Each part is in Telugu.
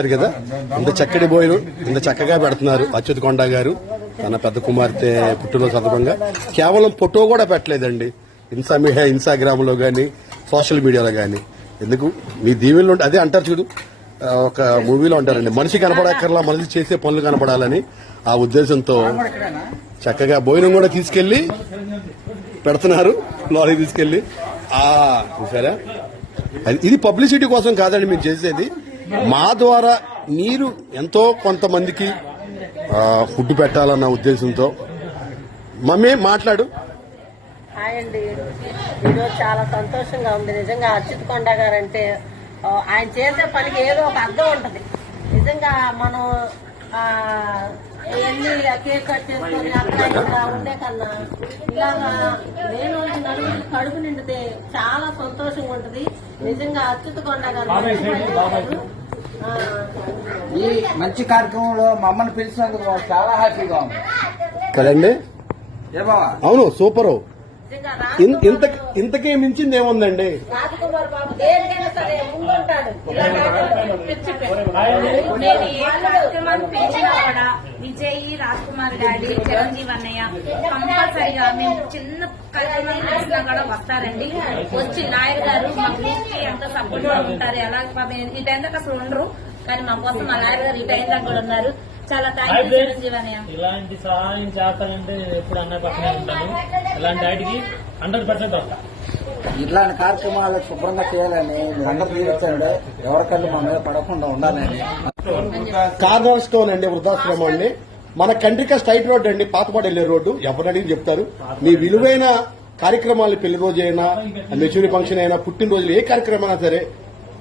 కదా ఇంత చక్కటి బోయిలు ఇంత చక్కగా పెడుతున్నారు అచ్యుత్ కొండ గారు తన పెద్ద కుమార్తె పుట్టినరోజు సందర్భంగా. కేవలం ఫోటో కూడా పెట్టలేదండి ఇన్స్టాగ్రామ్ లో గానీ సోషల్ మీడియాలో గానీ. ఎందుకు మీ దీవెనలు అదే అంటారు చూడు, ఒక మూవీలో అంటారండి, మనిషి కనపడక్కర్లా మనిషి చేసే పనులు కనపడాలని. ఆ ఉద్దేశంతో చక్కగా భోజనం కూడా తీసుకెళ్లి పెడుతున్నారు, లారీ తీసుకెళ్లి. చూసారా, ఇది పబ్లిసిటీ కోసం కాదండి మీరు చేసేది. మా ద్వారా మీరు ఎంతో కొంతమందికి ఫుడ్ పెట్టాలన్న ఉద్దేశంతో. మమ్మీ మాట్లాడు. హాయ్ అండి, ఈరోజు చాలా సంతోషంగా ఉంది. నిజంగా అచ్యుత్ కొండ గారు అంటే ఆయన చేసే పనికి ఏదో ఒక అర్థం ఉంటుంది. నిజంగా మనం వెళ్ళి కేక్ కట్ చేసుకొని అక్కడ ఉండే కన్నా ఇలాగా నేను నలుగురికి కడుపు నిండితే చాలా సంతోషంగా ఉంటుంది. నిజంగా అచ్యుత్ కొండ గారు ఈ మంచి కార్యక్రమంలో మమ్మల్ని పిలిచినందుకు చాలా హ్యాపీగా ఉంది కదండి. అవును, సూపరు. నిజంగా ఇంతకే మించింది ఏముందండి. రాజకుమార్ బాబు దేనికైనా సరే ముందుంటాడు. నేను ఏ కార్యక్రమాన్ని పిలిచినా కూడా విజయ్, రాజ్ కుమార్ డాడీ, చిరంజీవి అన్నయ్య కంపల్సరిగా మేము చిన్న కార్యక్రమం చేసినా కూడా వస్తారండి. వచ్చి నాయర్ గారు మా గ్రూప్ కి ఎంత సపోర్ట్ గా ఉంటారు. ఎలా ఈ టైం దాకా అసలు ఉండరు, కానీ మా కోసం మా నాయర్ గారు ఈ టైం దాకా కూడా ఉన్నారు. చాలా థ్యాంక్ యూ చిరంజీవి అన్నయ్య. ఇలాంటి సహాయం చేస్తానంటే ఎప్పుడు అన్న పక్కనే ఉంటాను. ఇలాంటి వాటికి 100% వస్తా. ఇట్లాంటి కార్యక్రమాలు శుభ్రంగా చేయాలని అందరూ తీర్చండి. ఎవరికల్లా మా మీద పడకుండా ఉండాలని. కార్నర్ స్టోన్ అండి, వృద్ధాశ్రమం అండి, మన కంట్రికా స్ట్రైట్ రోడ్ అండి, పాతపాడు వెళ్లే రోడ్డు. ఎవరిని చెప్తారు మీ విలువైన కార్యక్రమాలు, పెళ్లి రోజు అయినా, మెచ్యూరి ఫంక్షన్ అయినా, పుట్టినరోజులు ఏ కార్యక్రమం అయినా సరే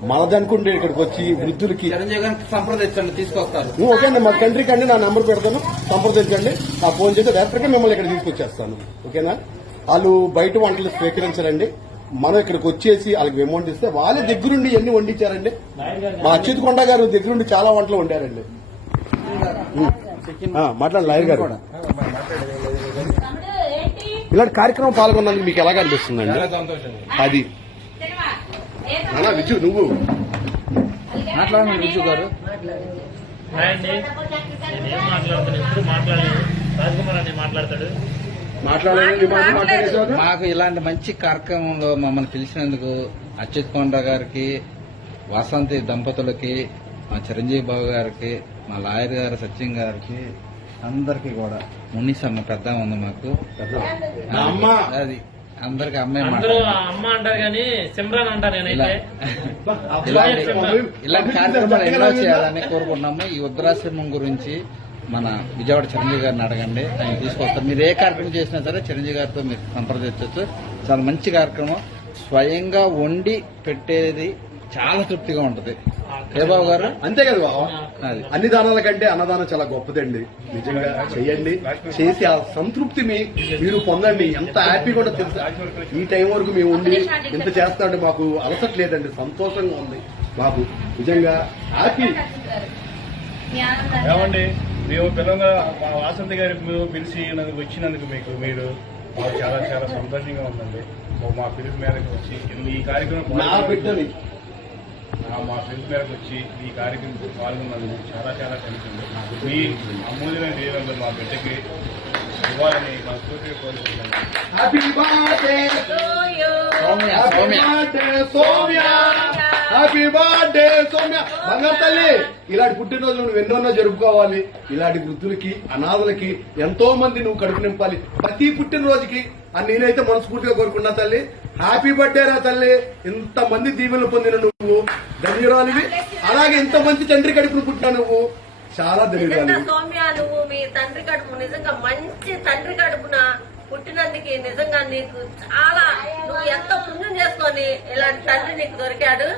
మనదనుకుంటే ఇక్కడికి వచ్చి వృద్ధులకి సంప్రదించండి, తీసుకొస్తారు. ఓకే అండి, మా కంట్రీకి అండి నా నెంబర్ పెడతాను, సంప్రదించండి. నా ఫోన్ చేస్తే డైరెక్ట్ గా మిమ్మల్ని ఇక్కడ తీసుకొచ్చేస్తాను. ఓకేనా? వాళ్ళు బయట వంటలు స్వీకరించారండి. మనం ఇక్కడికి వచ్చేసి వాళ్ళకి అమౌంట్ ఇస్తే వాళ్ళ దగ్గరుండి ఎన్ని వండించారండి. మా అచ్యుత్ కొండ గారు దగ్గరుండి చాలా వంటలు వండారండి. మాట్లాడండి లాయర్ గారు. ఇలాంటి కార్యక్రమం పాల్గొన్నందుకు మీకు ఎలాగ అనిపిస్తుందండి? అది విజు, నువ్వు మాట్లాడండి. విజు గారు అండి, నేనేం మాట్లాడుతాను, ఎప్పుడు మాట్లాడలేదు. రాజ్ కుమార్ అని మాట్లాడతాడు. మాకు ఇలాంటి మంచి కార్యక్రమంలో మమ్మల్ని పిలిచినందుకు అచ్యుత్ కొండ గారికి, వాసంతి దంపతులకి, మా చిరంజీవి బాబు గారికి, మా లాయర్ గారు సత్యం గారికి, అందరికి కూడా మునిసమ్మ పెద్ద ఉంది మాకు. అది అందరికి అమ్మాయి అందరూ అమ్మ అంటారు కానీ సిమ్రాన్ అంటారు. నేనైతే ఇలాంటి కార్యక్రమాలు ఎన్నో చేయాలని కోరుకుంటున్నాము. ఈ వృద్ధాశ్రమం గురించి మన విజయవాడ చిరంజీవి గారిని అడగండి, ఆయన తీసుకొస్తారు. మీరు ఏ కార్యక్రమం చేసినా సరే చిరంజీవి గారితో మీరు సంప్రదించవచ్చు. చాలా మంచి కార్యక్రమం. స్వయంగా వండి పెట్టేది చాలా తృప్తిగా ఉంటుంది. ఏ బాబు గారు? అంతే కదా బాబు, అన్ని దానాల కంటే అన్నదానం చాలా గొప్పదండి. నిజంగా చెయ్యండి, చేసి ఆ సంతృప్తి మీరు పొందండి. ఎంత హ్యాపీగా కూడా తెలుసు. ఈ టైం వరకు మేము ఉండి ఇంత చేస్తామంటే మాకు అలసట్లేదండి, సంతోషంగా ఉంది మాకు. నిజంగా హ్యాపీ. ఏమండి, మేము పిల్లగా మా వాసంతి గారి పిలిచి వచ్చినందుకు మీరు మాకు చాలా చాలా సంతోషంగా ఉందండి. మా పిలుపు మేరకు వచ్చి ఈ కార్యక్రమం మా పిలుపు మేరకు వచ్చి ఈ కార్యక్రమం పాల్గొన్నందుకు చాలా చాలా కలిసింది. మీ అమూల్యమైన జీవనంలో మా బిడ్డకి ఇవ్వాలని మనస్ఫూర్తిగా కోరుకుంటున్నాను. హ్యాపీ బర్త్డే సౌమ్య, బంగారు తల్లి. ఇలాంటి పుట్టినరోజులు నువ్వు ఎన్నోన్నో జరుపుకోవాలి. ఇలాంటి వృద్ధులకి, అనాథలకి ఎంతో మంది నువ్వు కడుపు నింపాలి ప్రతి పుట్టినరోజుకి అని నేనైతే మనస్ఫూర్తిగా కోరుకున్నా తల్లి. హ్యాపీ బర్త్డే రా తల్లి. ఇంతమంది దీవెనలు పొందిన నువ్వు ధన్యురాలివి. అలాగే ఇంత మంచి తండ్రి కడుపును పుట్టినా నువ్వు చాలా ధన్యురాలి. సౌమ్య, నువ్వు మీ తండ్రి కడుపు నిజంగా మంచి తండ్రి కడుపున పుట్టినందుకు నిజంగా నీకు చాలా, నువ్వు ఎంతో పుణ్యం చేసుకొని ఇలాంటి తండ్రి నీకు దొరికాడు.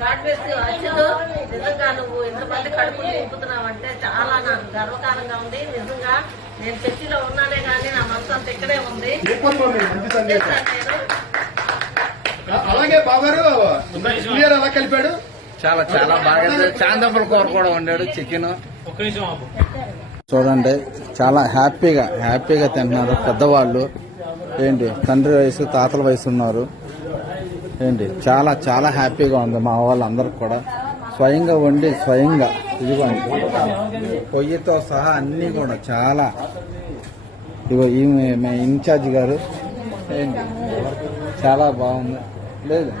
God bless you Achyut. నిజంగా నువ్వు ఇంతమంది కడుపు నింపుతున్నావంటే చాలా నాకు గర్వకారంగా ఉంది. నిజంగా నేను చర్చిలో ఉన్నానే కానీ నా మనసు అంత ఇక్కడే ఉంది. అలాగే బాగారు ఎలా కలిపాడు, చాలా చాలా బాగా. చాందపుల కూర కూడా వండాడు, చికెన్. ఒక్క నిమిషం చూడండి, చాలా హ్యాపీగా తింటున్నారు పెద్దవాళ్ళు. ఏంటి తండ్రి వయసు, తాతల వయసు ఉన్నారు. ఏంటి చాలా చాలా హ్యాపీగా ఉంది మా వాళ్ళందరికి కూడా. స్వయంగా వండి స్వయంగా ఇదిగోండి పొయ్యితో సహా అన్ని కూడా చాలా ఇగో ఈమె మా ఇన్ఛార్జ్ గారు ఏంటి చాలా బాగుంది లేదు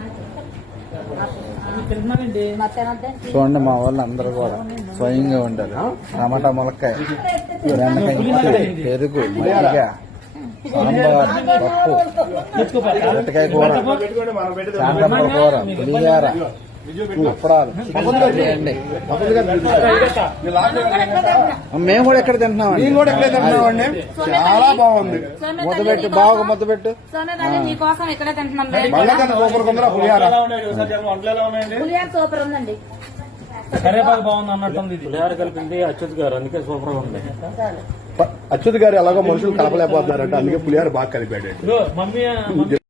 చూడండి మా వాళ్ళు అందరూ కూడా స్వయంగా వండారు. టమాటా ములక్కాయ, బెండకాయ ముక్కలు, పెరుగు, మజ్జిగ, సాంబార్, పప్పు, అరటికాయ కూర, చాంగప్ప కూర, పులిహార, అప్పడాలు, అండి. మేము కూడా ఎక్కడ తింటున్నామండి. చాలా బాగుంది. ముద్ద పెట్టు, బాగా ముద్ద పెట్టు. సోమగారు మీకోసం ఇక్కడే తింటున్నాం. పులిహార పులిహార సూపర్ ఉందండి. కరేపాకు బాగుంది అన్నట్టుంది. పులిహార కలిపింది అచ్యుత్ గారు, అందుకే సూపర్ గా ఉంది. అచ్యుత్ గారు ఎలాగో మనుషులు కలపలేకపోతున్నారంటే అందుకే పులిహార బాగా కలిపాడు. మమ్మీ